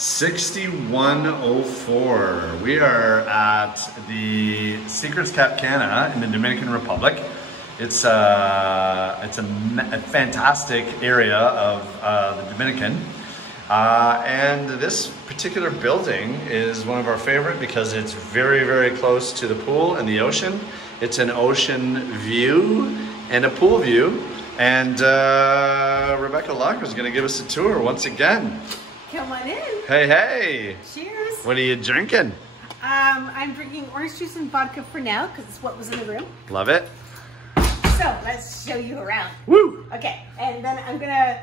6104. We are at the Secrets Cap Cana in the Dominican Republic. It's a fantastic area of the Dominican. And this particular building is one of our favorite because it's very, very close to the pool and the ocean. It's an ocean view and a pool view. And Rebecca Locker is going to give us a tour once again. Come on in. Hey, hey. Cheers. What are you drinking? I'm drinking orange juice and vodka for now because it's what was in the room. Love it. So let's show you around. Woo. Okay, and then I'm going to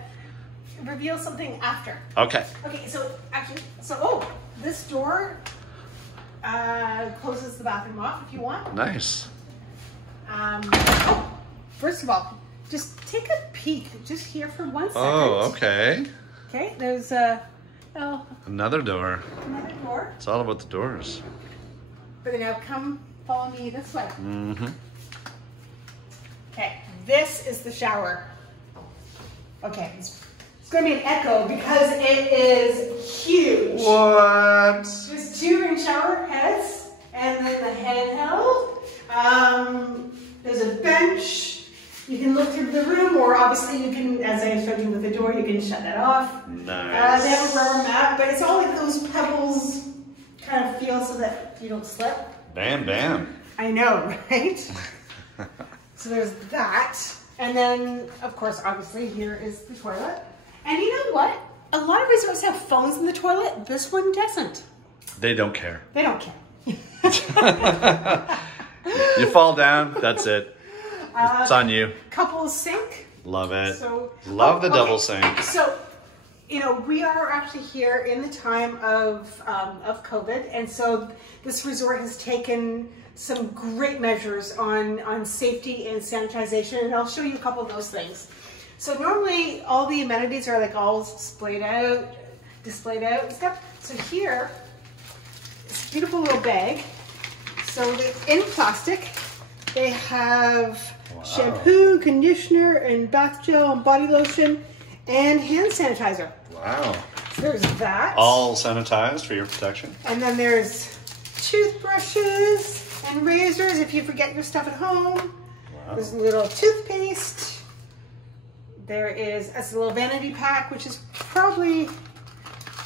reveal something after. Okay. Okay, so actually, this door closes the bathroom off if you want. Nice. First of all, just take a peek just here for 1 second. Oh, okay. Okay, there's Another door. another door. It's all about the doors. But now come follow me this way. Mm-hmm. Okay, this is the shower. Okay, it's going to be an echo because it is huge. What? There's 2 rain shower heads and then the handheld. There's a bench. You can look through the room, or obviously you can, as I showed you with the door, you can shut that off. Nice. They have a rubber mat, but it's all like those pebbles kind of feel so that you don't slip. Bam, bam. I know, right? So there's that. And then, of course, obviously here is the toilet. And you know what? A lot of resorts have phones in the toilet. This one doesn't. They don't care. They don't care. You fall down, that's it. It's on you. Couple sink. Love it. So, love the double sink. So, you know, we are actually here in the time of COVID, and so this resort has taken some great measures on safety and sanitization, and I'll show you a couple of those things. So normally all the amenities are like all displayed out and stuff. So here, this beautiful little bag. So they're in plastic. They have shampoo, conditioner, and bath gel, and body lotion, and hand sanitizer. Wow. So there's that. All sanitized for your protection. And then there's toothbrushes and razors if you forget your stuff at home. Wow. There's a little toothpaste. There is a little vanity pack, which is probably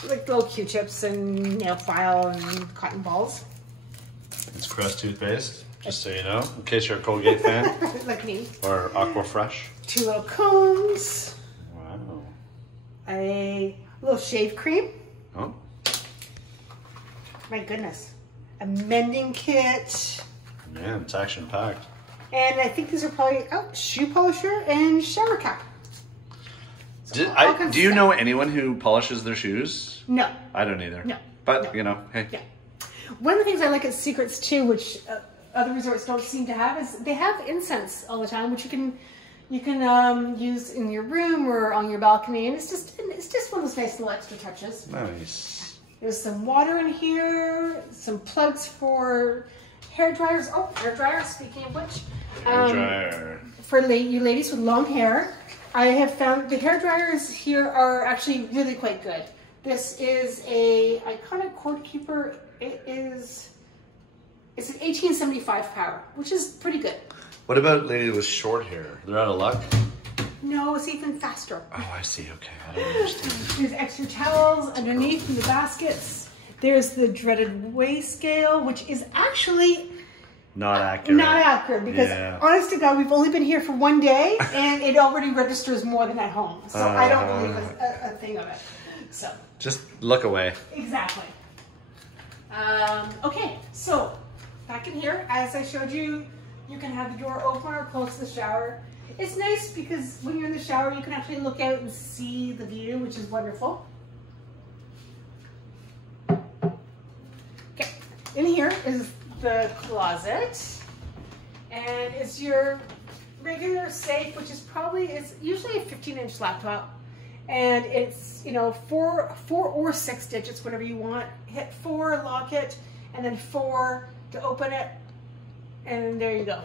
like little Q-tips and nail file and cotton balls. It's Crest toothpaste, just so you know, in case you're a Colgate fan. Like me. Or Aquafresh. 2 little combs. Wow. A little shave cream. Oh. My goodness. A mending kit. Man, it's action packed. And I think these are probably, shoe polisher and shower cap. So Do you know anyone who polishes their shoes? No. I don't either. No. But, No. you know, hey. Yeah. One of the things I like at Secrets too, which other resorts don't seem to have, is they have incense all the time, which you can use in your room or on your balcony, and it's just one of those nice little extra touches. Nice. There's some water in here, some plugs for hair dryers. Oh, hair dryer, speaking of which. Hair dryer. For you ladies with long hair, I have found the hair dryers here are actually really quite good. This is a Iconic Cord Keeper. It's an 1875 power, which is pretty good. What about ladies with short hair? They're out of luck? No, it's even faster. Oh, I see. Okay, I don't understand. There's extra towels underneath in the baskets. There's the dreaded weigh scale, which is actually not accurate. Not accurate because, honest to God, we've only been here for 1 day and it already registers more than at home. So I don't believe a thing of it. So just look away. Exactly. Okay, so back in here, as I showed you, you can have the door open or close to the shower. It's nice because when you're in the shower, you can actually look out and see the view, which is wonderful. Okay, in here is the closet, and it's your regular safe, which is it's usually a 15-inch laptop, and it's, you know, 4 or 6 digits, whatever you want. Hit 4, lock it, and then 4 to open it, and there you go.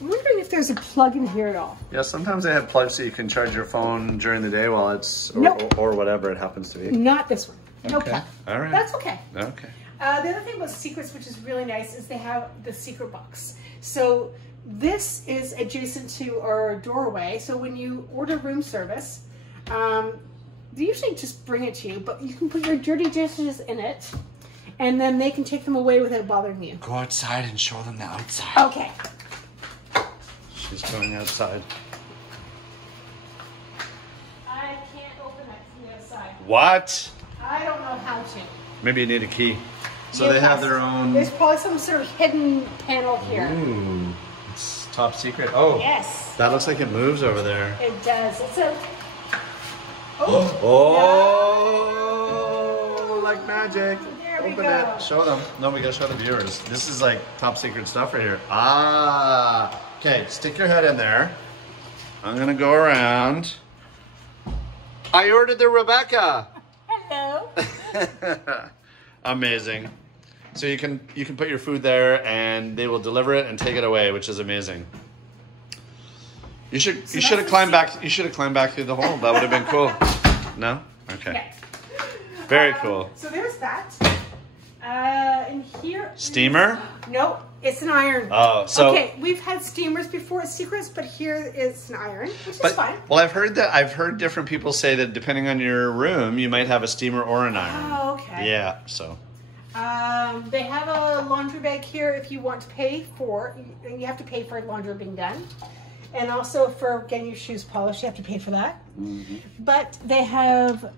I'm wondering if there's a plug in here at all. Yeah, sometimes they have plugs so you can charge your phone during the day while it's, or whatever it happens to be. Not this one. No Okay. plug. All right. That's okay. Okay. The other thing about Secrets, which is really nice, is they have the secret box. So this is adjacent to our doorway. So when you order room service, they usually just bring it to you, but you can put your dirty dishes in it, and then they can take them away without bothering you. Go outside and show them the outside. Okay. She's going outside. I can't open it from the outside. What? I don't know how to. Maybe you need a key. So they have their own... There's probably some sort of hidden panel here. Ooh, it's top secret. Oh, yes. That looks like it moves over there. It does. It's a... Oh, like magic. There we Open go. it. Show them. No, we gotta show the viewers. This is like top secret stuff right here. Ah. Okay, stick your head in there. I'm gonna go around. I ordered the Rebecca. Hello. Amazing. So you can put your food there and they will deliver it and take it away, which is amazing. You should have climbed back. You should have climbed back through the hole. That would have been cool. No? Okay. Okay. Very cool. So there's that. And here. Steamer? No, it's an iron. Oh, so okay. We've had steamers before at Secrets, but here is an iron, which is fine. Well, I've heard different people say that depending on your room, you might have a steamer or an iron. Oh, okay. Yeah. So. They have a laundry bag here if you want to pay for. You have to pay for laundry being done. And also for getting your shoes polished, you have to pay for that. Mm-hmm. But they have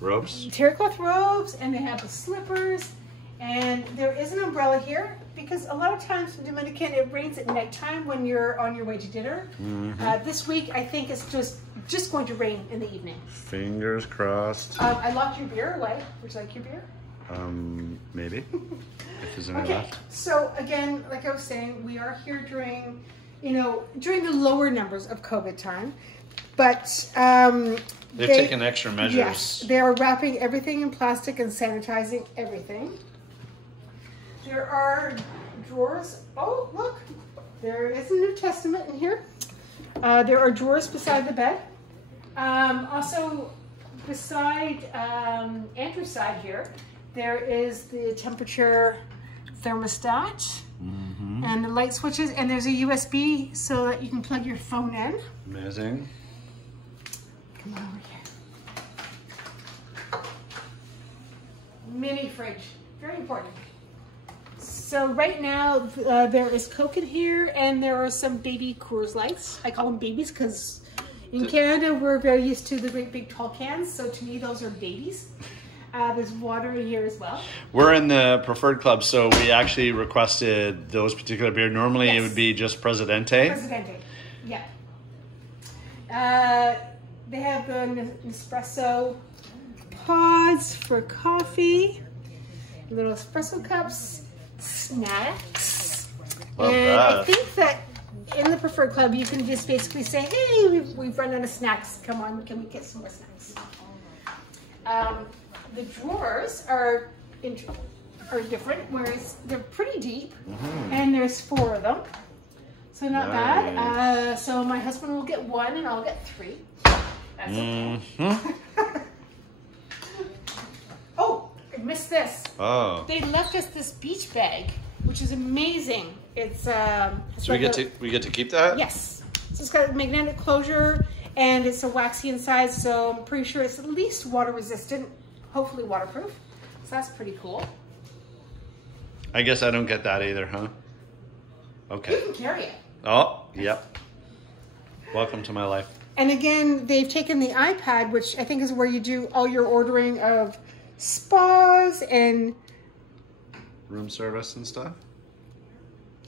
robes, terry cloth robes, and they have the slippers. And there is an umbrella here because a lot of times in Dominican it rains at nighttime when you're on your way to dinner. Mm-hmm. This week I think it's just going to rain in the evening. Fingers crossed. I locked your beer away. Would you like your beer? Maybe. If there's any left. So again, like I was saying, we are here during the lower numbers of COVID time, but they've taken extra measures. Yes, they are wrapping everything in plastic and sanitizing everything. There are drawers. Oh, look, there is a New Testament in here. There are drawers beside the bed. Also, beside Andrew's side here, there is the temperature thermostat. Mm-hmm. And the light switches, and there's a USB so that you can plug your phone in. Amazing. Come on over here. Mini fridge, very important. So right now there is Coke in here, and there are some baby Coors Lights. I call them babies because in Canada we're very used to the great big tall cans. So to me those are babies. There's water in here as well. We're in the preferred club, so we actually requested those particular beer. Normally it would be just Presidente. Presidente, yeah. They have the Nespresso pods for coffee, little espresso cups, snacks. Love and that. I think that in the preferred club you can just basically say, hey, we've run out of snacks. Come on, can we get some more snacks? The drawers are different, whereas they're pretty deep, and there's 4 of them, so not bad. So my husband will get 1, and I'll get 3. That's okay. Oh, I missed this. Oh. They left us this beach bag, which is amazing. It's so we get to keep that? Yes. So it's got a magnetic closure, and it's a waxy inside, so I'm pretty sure it's at least water resistant. Hopefully waterproof. So that's pretty cool. I guess I don't get that either, huh? Okay. You can carry it. Oh, yep. Welcome to my life. And again, they've taken the iPad, which I think is where you do all your ordering of spas and... room service and stuff?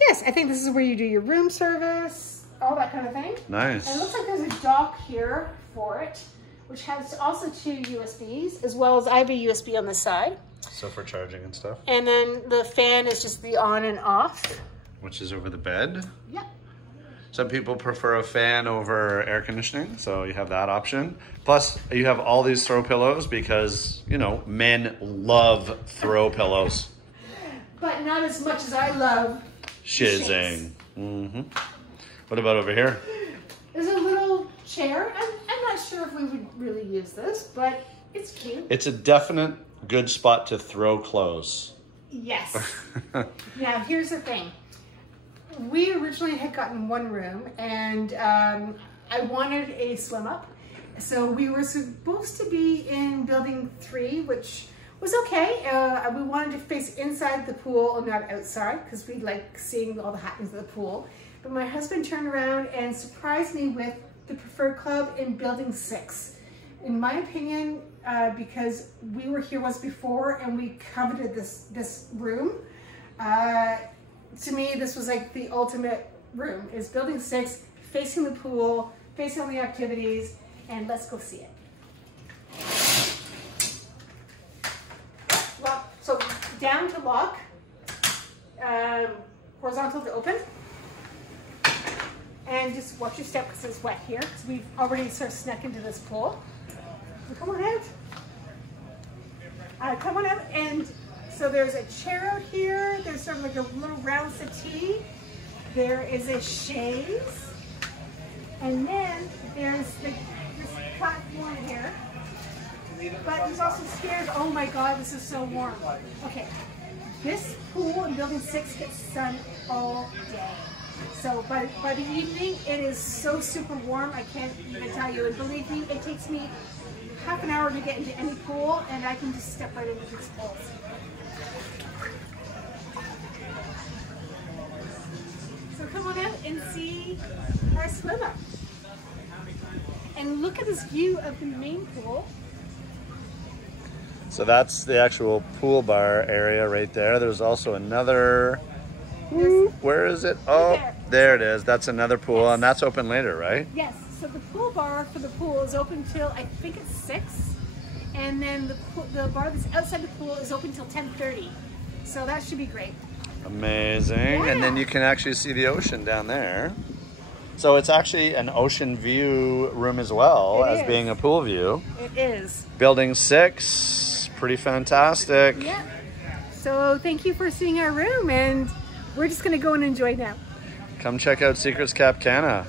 Yes, I think this is where you do your room service, all that kind of thing. Nice. And it looks like there's a dock here for it, which has also 2 USBs, as well as I have a USB on the side. So for charging and stuff? And then the fan is just the on and off. Which is over the bed? Yep. Some people prefer a fan over air conditioning, so you have that option. Plus, you have all these throw pillows because, men love throw pillows. But not as much as I love shizzing. Mm-hmm. What about over here? There's a little chair. I'm not sure if we would really use this, but it's cute. It's a definite good spot to throw clothes. Yes. Now, here's the thing. We originally had gotten one room, and I wanted a swim up. So we were supposed to be in building 3, which was okay. We wanted to face inside the pool and not outside because we like seeing all the happenings of the pool. But my husband turned around and surprised me with the preferred club in building 6. In my opinion, because we were here once before and we coveted this room, to me this was like the ultimate room. Is building 6, facing the pool, facing all the activities, and let's go see it. Lock, so down to lock, horizontal to open, and just watch your step because it's wet here because we've already sort of snuck into this pool. So come on out. Come on out, and so there's a chair out here. There's sort of like a little round settee. There is a chaise, and then there's this platform here. But there's also stairs. Oh my God, this is so warm. Okay, this pool in building 6 gets sun all day. So by the evening, it is so super warm. I can't even tell you. And believe me, it takes me half an hour to get into any pool, and I can just step right into these pools. So come on out and see our swim up. And look at this view of the main pool. So that's the actual pool bar area right there. There's also another, where is it? Oh, there it is. That's another pool, yes. And that's open later, right? Yes. So the pool bar for the pool is open till, I think it's 6. And then the bar that's outside the pool is open till 10:30. So that should be great. Amazing. Yeah. And then you can actually see the ocean down there. So it's actually an ocean view room as well as being a pool view. It is. Building 6, pretty fantastic. Yeah. So thank you for seeing our room, and we're just going to go and enjoy now. Come check out Secrets Cap Cana.